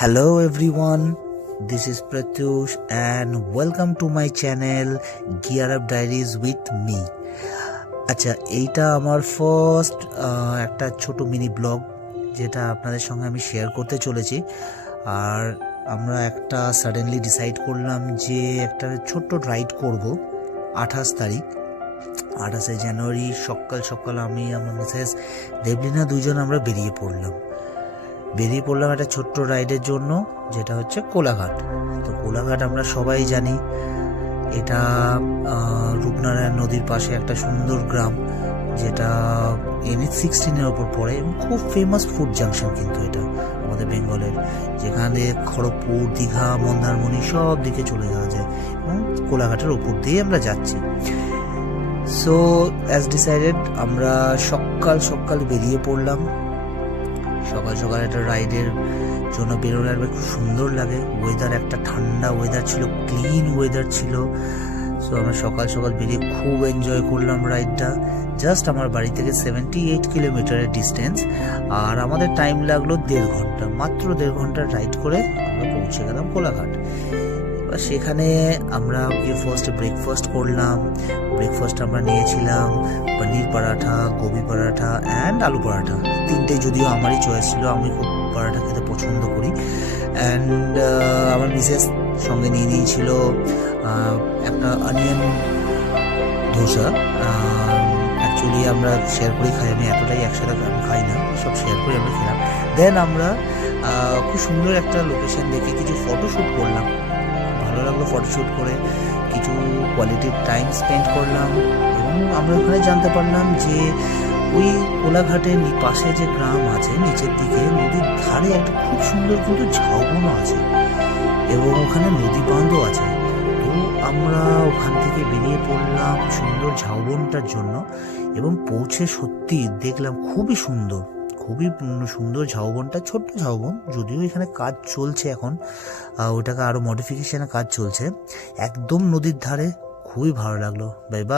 Hello everyone, this is Pratyush and welcome to my channel Gear Up Diaries with me. আচ্ছা, এইটা আমার first একটা ছোট mini blog যেটা আপনাদের সঙ্গে আমি শেয়ার করতে চলেছি। আর আমরা একটা সাডেনলি ডিসাইড করলাম যে একটা ছোট্ট রাইড করব 28 জানুয়ারি সকাল সকাল আমি আমার মিসেস দেবলিনা দুজন আমরা বেরিয়ে পড়লাম একটা ছোট্ট রাইডের জন্য, যেটা হচ্ছে কোলাঘাট। তো কোলাঘাট আমরা সবাই জানি, এটা রূপনারায়ণ নদীর পাশে একটা সুন্দর গ্রাম, যেটা NH-16 ওপর পড়ে এবং খুব ফেমাস ফুড জাংশন কিন্তু এটা আমাদের বেঙ্গলের, যেখানে খড়গপুর, দীঘা, মন্দারমণি সব দিকে চলে যাওয়া যায় এবং কোলাঘাটের ওপর দিয়ে আমরা যাচ্ছি। সো অ্যাজ ডিসাইডেড আমরা সকাল বেরিয়ে পড়লাম। সকাল একটা রাইডের জন্য বেরোলে খুব সুন্দর লাগে। ওয়েদার একটা ঠান্ডা ওয়েদার ছিল, ক্লিন ওয়েদার ছিল। সো আমরা সকাল বেরিয়ে খুব এনজয় করলাম রাইডটা। জাস্ট আমার বাড়ি থেকে 78 কিলোমিটারের ডিস্টেন্স, আর আমাদের টাইম লাগলো মাত্র দেড় ঘন্টার রাইড করে আমরা পৌঁছে গেলাম কোলাঘাট। এবার সেখানে আমরা গিয়ে ফার্স্টে ব্রেকফাস্ট করলাম। ব্রেকফাস্ট আমরা নিয়েছিলাম পনির পরাঠা, গোবি পরাঠা অ্যান্ড আলু পরাঠা, তিনটে, যদিও আমারই চয়েস ছিল, আমি খুব পরাঠা খেতে পছন্দ করি। অ্যান্ড আমার মিসেস সঙ্গে নিয়ে নিয়েছিল একটা অনিয়ন ধোসা। অ্যাকচুয়ালি আমরা শেয়ার করেই খাই, আমি এতটাই একসাথে আমি খাই না, সব শেয়ার করে আমরা খেলাম। দেন আমরা খুব সুন্দর একটা লোকেশন দেখে কিছু ফটোশ্যুট করলাম। ভালো লাগলো ফটোশ্যুট করে, কিছু কোয়ালিটির টাইম স্পেন্ড করলাম এবং আমরা ওখানে জানতে পারলাম যে ওই কোলাঘাটের পাশে যে গ্রাম আছে, নিচের দিকে নদীর ধারে একটা খুব সুন্দর কিন্তু ঝাউবনও আছে এবং ওখানে নদী বাঁধও আছে। তো আমরা ওখান থেকে বেরিয়ে পড়লাম সুন্দর ঝাউবনটার জন্য এবং পৌঁছে সত্যি দেখলাম খুবই সুন্দর ঝাউবনটা। ছোট্ট ঝাউবন, যদিও এখানে কাজ চলছে এখন, ওটাকে আরো মডিফিকেশনের কাজ চলছে। একদম নদীর ধারে, খুবই ভালো লাগলো। Bye bye.